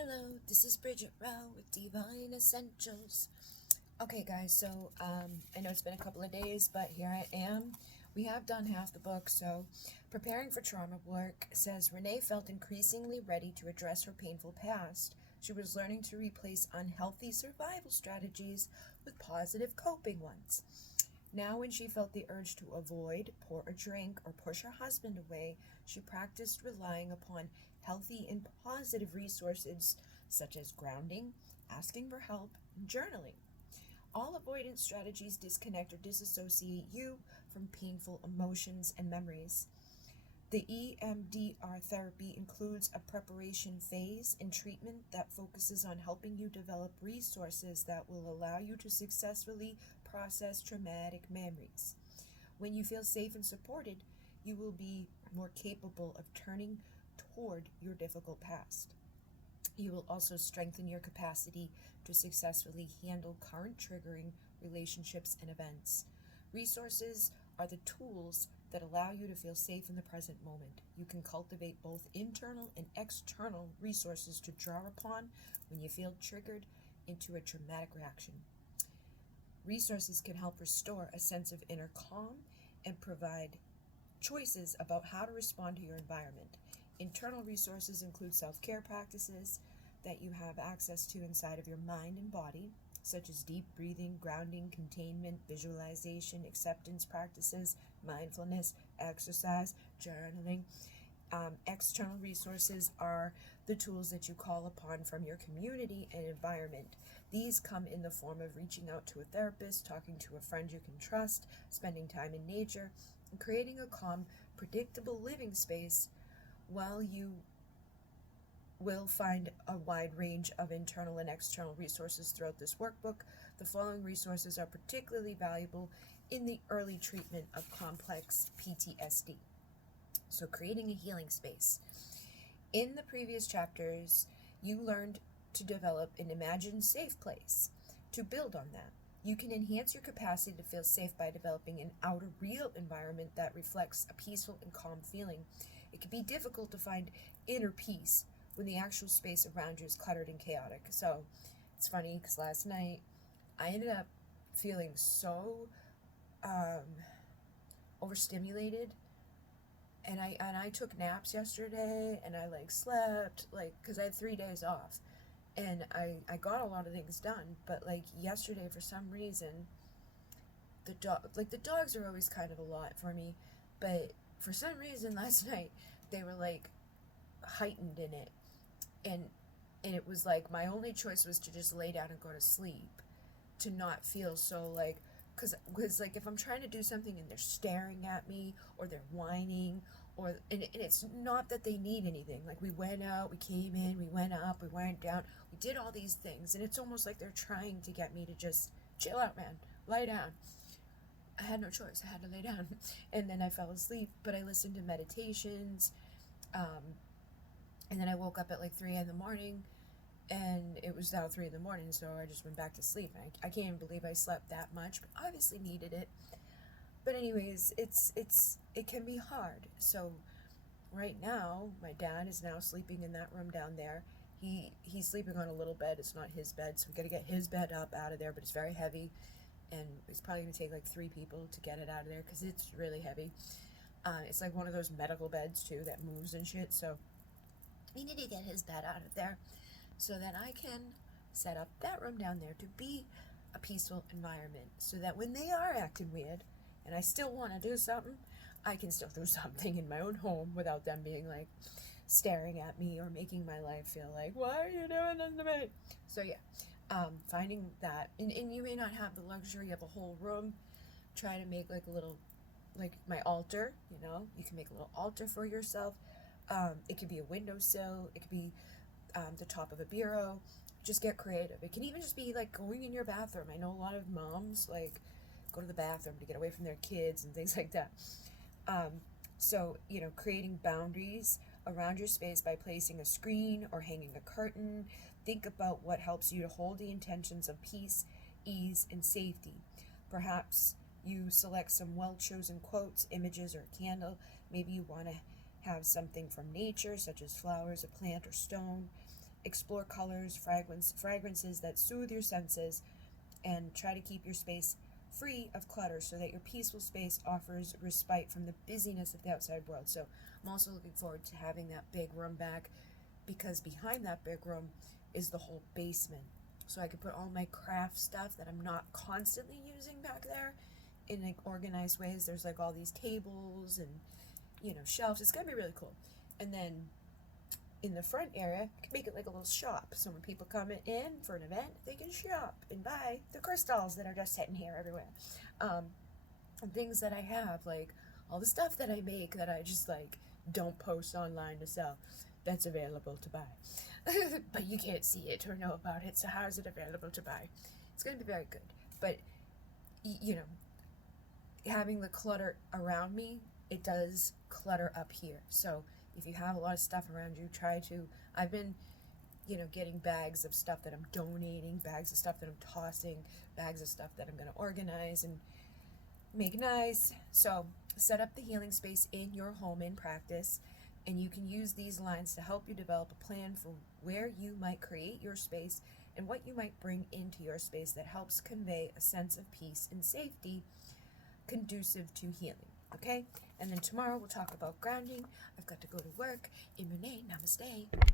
Hello, this is Bridget Rowe with Divine Essentials. Okay, guys, so I know it's been a couple of days, but here I am. We have done half the book, so preparing for trauma work says Renee felt increasingly ready to address her painful past. She was learning to replace unhealthy survival strategies with positive coping ones. Now, when she felt the urge to avoid, pour a drink, or push her husband away, she practiced relying upon healthy and positive resources such as grounding, asking for help, and journaling. All avoidance strategies disconnect or disassociate you from painful emotions and memories. The EMDR therapy includes a preparation phase and treatment that focuses on helping you develop resources that will allow you to successfully process traumatic memories. When you feel safe and supported, you will be more capable of turning toward your difficult past. You will also strengthen your capacity to successfully handle current triggering relationships and events. Resources are the tools that allow you to feel safe in the present moment. You can cultivate both internal and external resources to draw upon when you feel triggered into a traumatic reaction. Resources can help restore a sense of inner calm and provide choices about how to respond to your environment. Internal resources include self-care practices that you have access to inside of your mind and body, such as deep breathing, grounding, containment, visualization, acceptance practices, mindfulness, exercise, journaling. External resources are the tools that you call upon from your community and environment. These come in the form of reaching out to a therapist, talking to a friend you can trust, spending time in nature, and creating a calm, predictable living space. While you will find a wide range of internal and external resources throughout this workbook, the following resources are particularly valuable in the early treatment of complex PTSD. So, creating a healing space. In the previous chapters, you learned to develop an imagined safe place. To build on that, you can enhance your capacity to feel safe by developing an outer real environment that reflects a peaceful and calm feeling. It can be difficult to find inner peace when the actual space around you is cluttered and chaotic. So it's funny because last night I ended up feeling so overstimulated, and I took naps yesterday, and I slept because I had 3 days off, and I got a lot of things done. But yesterday, for some reason, the dogs are always kind of a lot for me, but for some reason last night they were heightened in it, and it was my only choice was to just lay down and go to sleep, to not feel so because if I'm trying to do something and they're staring at me or they're whining, and it's not that they need anything. We went out, we came in, we went up, we went down, we did all these things, and it's almost like they're trying to get me to just chill out, man, lie down. I had no choice. I had to lay down. And then I fell asleep, but I listened to meditations. And then I woke up at 3 in the morning, and it was now 3 in the morning, so I just went back to sleep. I can't even believe I slept that much, but obviously needed it. But anyways, it can be hard. So right now, my dad is now sleeping in that room down there. He's sleeping on a little bed. It's not his bed, so we gotta get his bed up out of there, but it's very heavy. And it's probably going to take 3 people to get it out of there because it's really heavy. It's one of those medical beds too that moves and shit, so we need to get his bed out of there so that I can set up that room down there to be a peaceful environment, so that when they are acting weird and I still want to do something, I can still do something in my own home without them being staring at me or making my life feel why are you doing this to me? So yeah, finding that, and you may not have the luxury of a whole room. Try to make a little, my altar, you can make a little altar for yourself. It could be a windowsill, it could be the top of a bureau. Just get creative. It can even just be going in your bathroom. I know a lot of moms go to the bathroom to get away from their kids and things like that. So creating boundaries around your space by placing a screen or hanging a curtain. Think about what helps you to hold the intentions of peace, ease, and safety. Perhaps you select some well-chosen quotes, images, or a candle. Maybe you want to have something from nature, such as flowers, a plant, or stone. explore colors, fragrances that soothe your senses, and try to keep your space free of clutter so that your peaceful space offers respite from the busyness of the outside world. So I'm also looking forward to having that big room back, because behind that big room is the whole basement. So I could put all my craft stuff that I'm not constantly using back there in like organized ways. There's like all these tables and, you know, shelves. It's gonna be really cool. And then in the front area, I can make it like a little shop. So when people come in for an event, they can shop and buy the crystals that are just sitting here everywhere. And things that I have, like all the stuff that I make that I just like don't post online to sell, that's available to buy. But you can't see it or know about it, so how is it available to buy? It's going to be very good. But, you know, having the clutter around me, it does clutter up here. So if you have a lot of stuff around you, try to, I've been, you know, getting bags of stuff that I'm donating, bags of stuff that I'm tossing, bags of stuff that I'm going to organize and make nice. So set up the healing space in your home in practice, and you can use these lines to help you develop a plan for where you might create your space and what you might bring into your space that helps convey a sense of peace and safety conducive to healing. Okay? And then tomorrow we'll talk about grounding. I've got to go to work. In Renee, namaste.